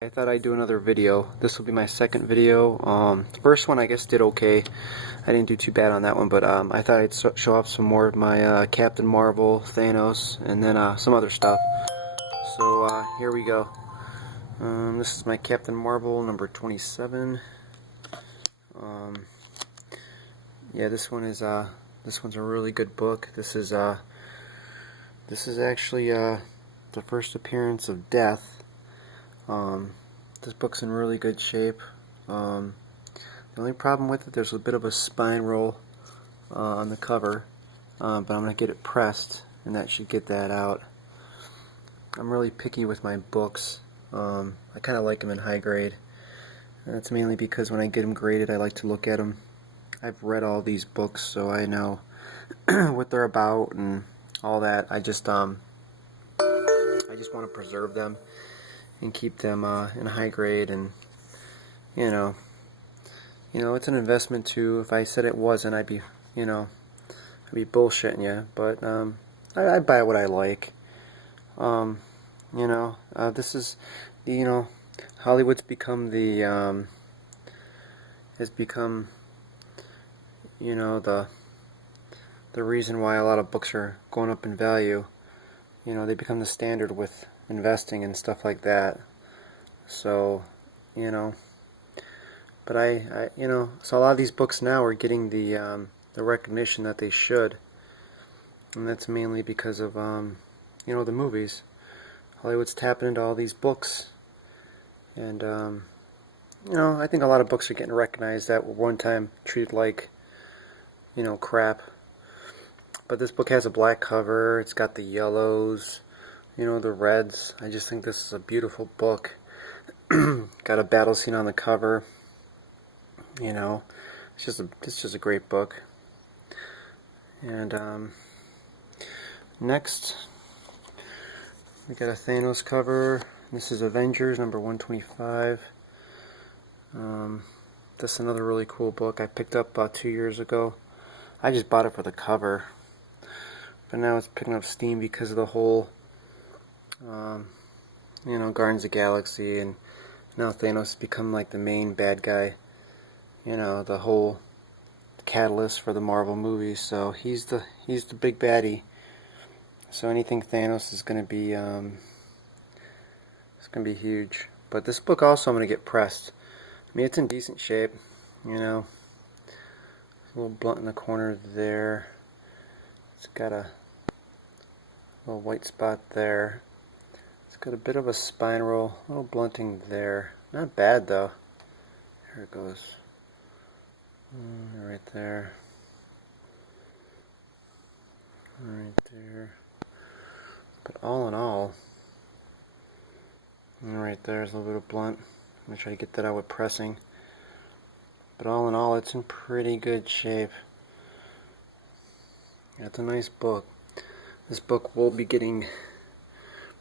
I thought I'd do another video. This will be my second video. The first one I guess did okay. I didn't do too bad on that one, but I thought I'd show off some more of my Captain Marvel, Thanos, and then some other stuff. So here we go. This is my Captain Marvel number 27. Yeah, this one's a really good book. This is actually the first appearance of Death. This book's in really good shape. The only problem with it, there's a bit of a spine roll on the cover, but I'm going to get it pressed, and that should get that out. I'm really picky with my books. I kind of like them in high grade. And that's mainly because when I get them graded, I like to look at them. I've read all these books, so I know what they're about and all that. I just want to preserve them and keep them in high grade, and you know it's an investment too. If I said it wasn't, I'd be bullshitting you. But I buy what I like. This is Hollywood's become the has become the reason why a lot of books are going up in value. They become the standard with investing and stuff like that. So, but so a lot of these books now are getting the recognition that they should, and that's mainly because of the movies. Hollywood's tapping into all these books, and I think a lot of books are getting recognized that were one time treated like crap. But this book has a black cover. It's got the yellows, the reds. I just think this is a beautiful book. Got a battle scene on the cover. It's just a great book. And next, we got a Thanos cover. This is Avengers number 125. This is another really cool book I picked up about 2 years ago. I just bought it for the cover, but now it's picking up steam because of the whole Guardians of the Galaxy, and now Thanos has become like the main bad guy, the whole catalyst for the Marvel movies. So he's the big baddie. So anything Thanos is going to be it's going to be huge. But this book also I'm going to get pressed. I mean, it's in decent shape, a little blunt in the corner there. It's got a little white spot there. It's got a bit of a spine roll, a little blunting there. Not bad though. Here it goes. Right there. Right there. But all in all, right there's a little bit of blunt. I'm going to try to get that out with pressing. But all in all, it's in pretty good shape. Yeah, it's a nice book. This book will be getting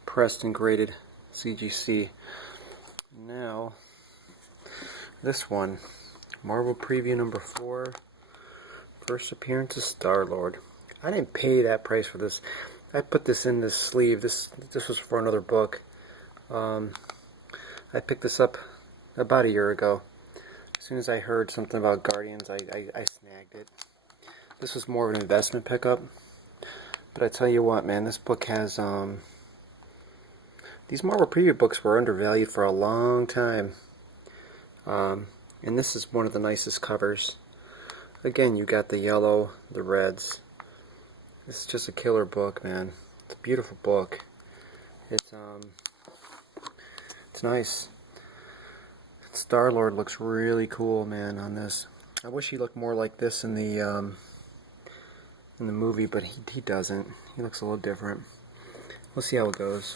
pressed and graded CGC. Now, this one, Marvel Preview number 4, first appearance of Star-Lord. I didn't pay that price for this. I put this in this sleeve. This was for another book. I picked this up about a year ago. As soon as I heard something about Guardians, I snagged it. This was more of an investment pickup. But I tell you what, man, this book has these Marvel Preview books were undervalued for a long time. And this is one of the nicest covers. Again, you got the yellow, the reds. This is just a killer book, man. It's a beautiful book. It's nice. Star-Lord looks really cool, man, on this. I wish he looked more like this in the movie, but he doesn't. He looks a little different. We'll see how it goes.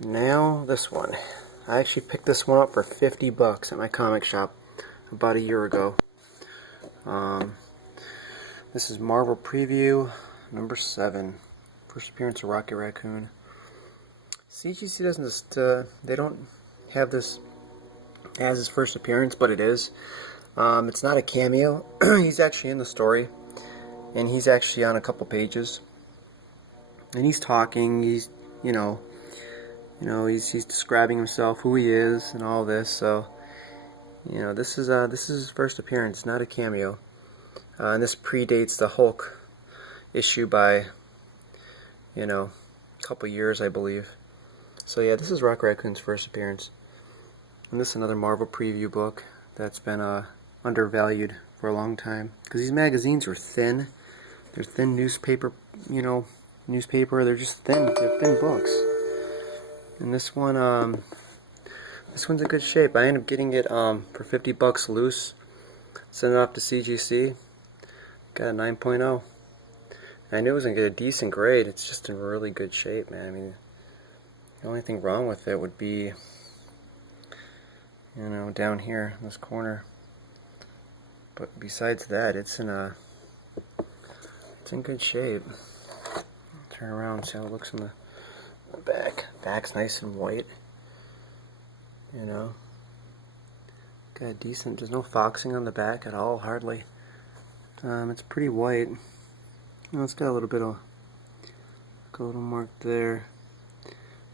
Now this one. I actually picked this one up for 50 bucks at my comic shop about a year ago. This is Marvel Preview number 7. First appearance of Rocket Raccoon. CGC doesn't just, they don't have this as his first appearance, but it is. It's not a cameo. He's actually in the story, and he's actually on a couple pages. And he's talking, he's, You know, he's describing himself, who he is, and all this. So, you know, this is his first appearance, not a cameo. And this predates the Hulk issue by, you know, a couple years, I believe. So yeah, this is Rocket Raccoon's first appearance. And this is another Marvel preview book that's been undervalued for a long time. Because these magazines are thin. They're thin newspaper, you know, they're just thin. They're thin books. And this one's in good shape. I ended up getting it for $50 loose. Sent it off to CGC. Got a 9.0. I knew it was going to get a decent grade. It's just in really good shape, man. I mean, the only thing wrong with it would be, you know, down here in this corner. But besides that, it's in good shape. Turn around and see how it looks in the back. Back's nice and white. You know. Got a decent, there's no foxing on the back at all, hardly. It's pretty white. You know, it's got a little bit of a little mark there.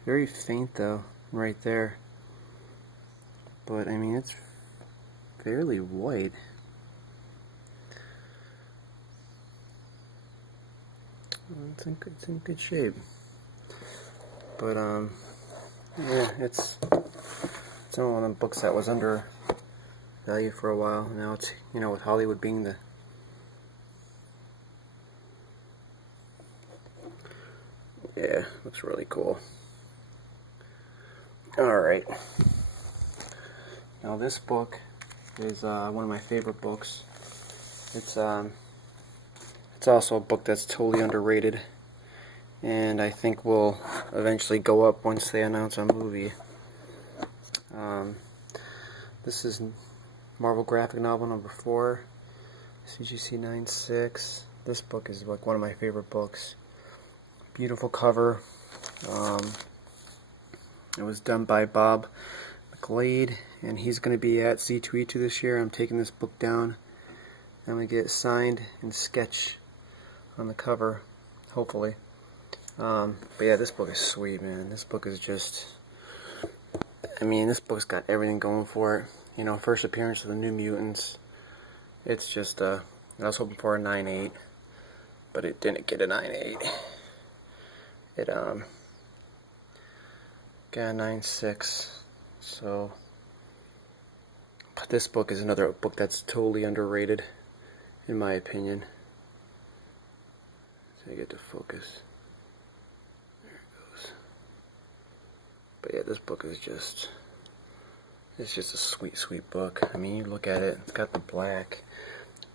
Very faint though, right there. But I mean, it's fairly white. It's in good shape. But yeah, it's one of the books that was under value for a while. Now it's, you know, with Hollywood being the yeah, looks really cool. Alright. Now this book is one of my favorite books. It's also a book that's totally underrated, and I think will eventually go up once they announce a movie. This is Marvel graphic novel number 4, CGC 96. This book is like one of my favorite books. Beautiful cover. It was done by Bob McGlade, and he's going to be at C2E2 this year. I'm taking this book down. I'm going to get it signed and sketch on the cover, hopefully. But yeah, this book is sweet, man. This book is just, I mean, this book's got everything going for it. You know, first appearance of the New Mutants. It's just, I was hoping for a 9.8, but it didn't get a 9.8. It, got a 9.6, so, but this book is another book that's totally underrated, in my opinion. So I get to focus. There it goes. But yeah, this book is just, it's just a sweet, sweet book. I mean, you look at it, it's got the black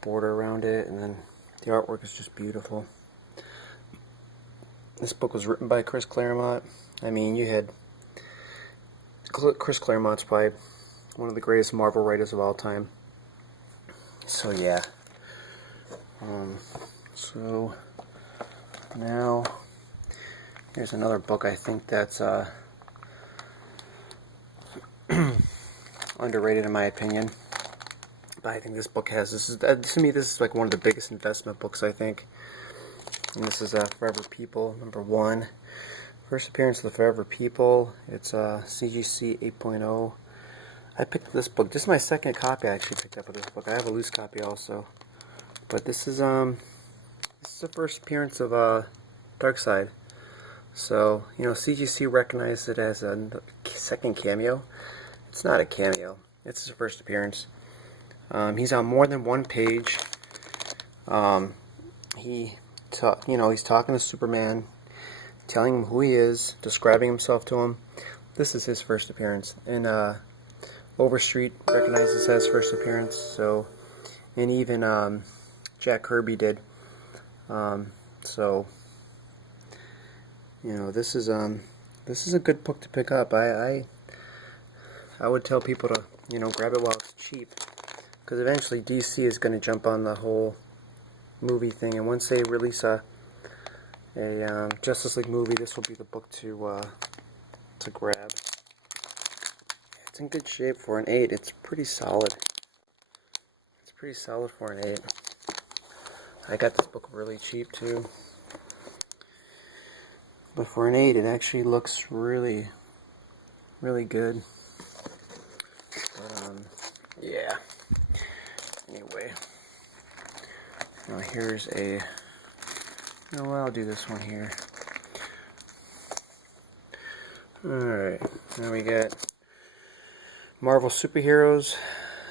border around it, and then the artwork is just beautiful. This book was written by Chris Claremont. I mean, you had Chris Claremont's probably one of the greatest Marvel writers of all time. So yeah. So now here's another book I think that's underrated in my opinion. But I think this book has, to me this is like one of the biggest investment books, I think. And this is Forever People number 1. First appearance of the Forever People. It's CGC 8.0. I picked up this book. This is my second copy I actually picked up of this book. I have a loose copy also. But this is the first appearance of Darkseid. So, you know, CGC recognized it as a second cameo. It's not a cameo. It's his first appearance. He's on more than one page. He's talking to Superman, telling him who he is, describing himself to him. This is his first appearance. And Overstreet recognizes as first appearance. So, and even Jack Kirby did. So, you know, this is a good book to pick up. I would tell people to, you know, grab it while it's cheap, because eventually DC is going to jump on the whole movie thing, and once they release a Justice League movie, this will be the book to grab. It's in good shape for an 8. It's pretty solid. It's pretty solid for an 8. I got this book really cheap too, but for an 8, it actually looks really, really good. But, yeah. Anyway, now here's a. No, I'll do this one here. Alright, now we got Marvel Superheroes,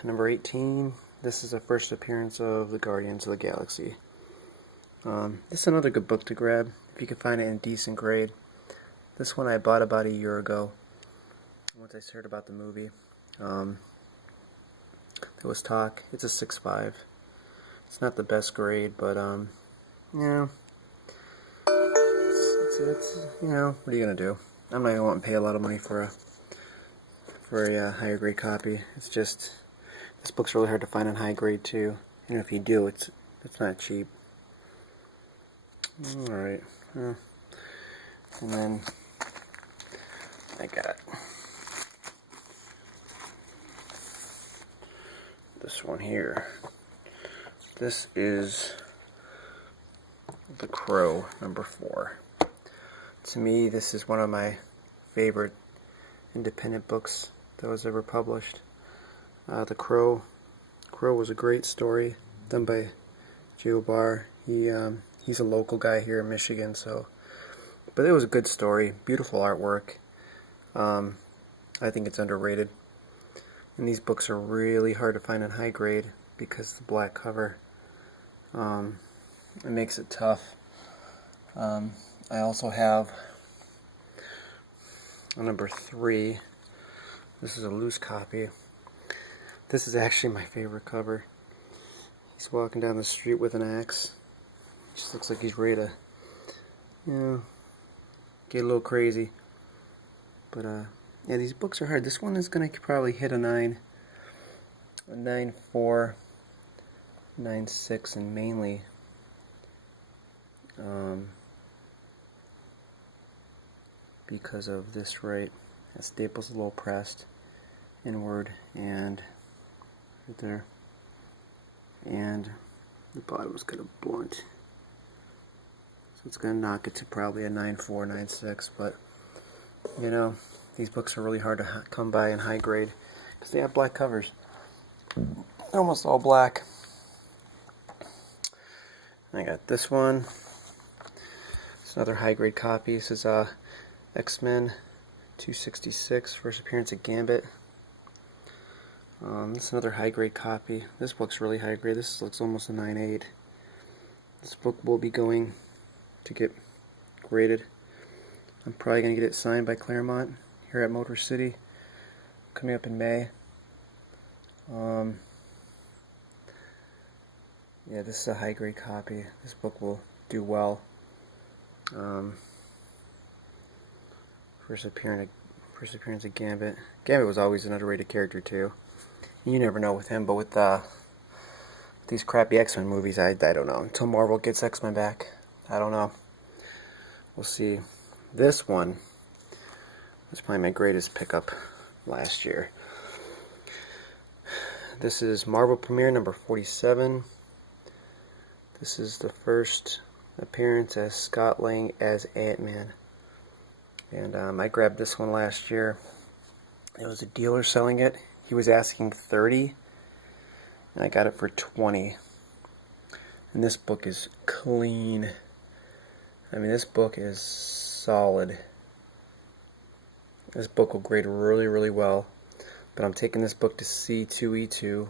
number 18. This is the first appearance of the Guardians of the Galaxy. This is another good book to grab, if you can find it in decent grade. This one I bought about a year ago, once I heard about the movie. There was talk. It's a 6.5. It's not the best grade, but, yeah. It's you know, what are you going to do? I'm not going to pay a lot of money for a higher grade copy. It's just, this book's really hard to find on high grade too. And if you do, it's not cheap. Alright. And then I got this one here. This is The Crow, number 4. To me, this is one of my favorite independent books that was ever published. The Crow was a great story done by Joe Barr. He's a local guy here in Michigan, but it was a good story, beautiful artwork. I think it's underrated. And these books are really hard to find in high grade because of the black cover. It makes it tough. I also have number 3. This is a loose copy. This is actually my favorite cover. He's walking down the street with an axe. Just looks like he's ready to, get a little crazy. But yeah, these books are hard. This one is gonna probably hit a 9, a 9.4, 9.6, and mainly because of this right. That staple's a little pressed inward and right there, and the bottom's kind of blunt, so it's gonna knock it to probably a 9.4, 9.6. But you know, these books are really hard to come by in high grade because they have black covers. They're almost all black. I got this one. It's another high grade copy. This is X-Men 266, first appearance of Gambit. This is another high grade copy. This book's really high grade. This looks almost a 9.8. This book will be going to get graded. I'm probably going to get it signed by Claremont here at Motor City coming up in May. Yeah, this is a high grade copy. This book will do well. First appearance of Gambit. Gambit was always an underrated character too. You never know with him, but with these crappy X-Men movies, I don't know. Until Marvel gets X-Men back, I don't know. We'll see. This one was probably my greatest pickup last year. This is Marvel Premiere number 47. This is the first appearance as Scott Lang as Ant-Man. And I grabbed this one last year. It was a dealer selling it. He was asking $30, and I got it for $20. And this book is clean. I mean, this book is solid. This book will grade really, really well. But I'm taking this book to C2E2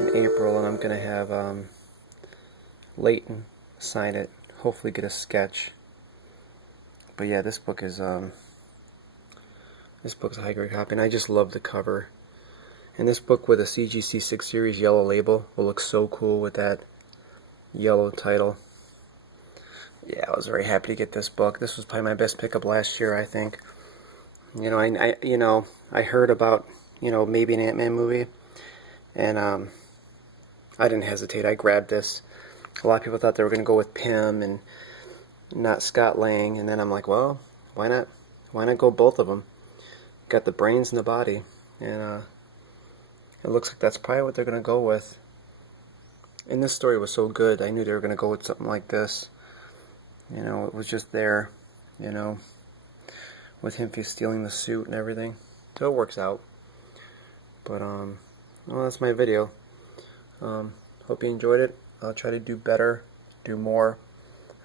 in April, and I'm going to have Leighton sign it. Hopefully get a sketch. But yeah, this book is a high grade copy, and I just love the cover. And this book with a CGC 6 series yellow label will look so cool with that yellow title. Yeah, I was very happy to get this book. This was probably my best pickup last year, I think. You know, I heard about, maybe an Ant-Man movie, and I didn't hesitate. I grabbed this. A lot of people thought they were going to go with Pym and not Scott Lang, and then I'm like, well, why not? Why not go both of them? Got the brains and the body, and it looks like that's probably what they're going to go with. And this story was so good, I knew they were going to go with something like this. It was just there, with him stealing the suit and everything. till it works out. But well, that's my video. Hope you enjoyed it. I'll try to do better, do more.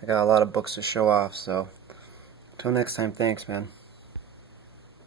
I got a lot of books to show off, so until next time, thanks, man.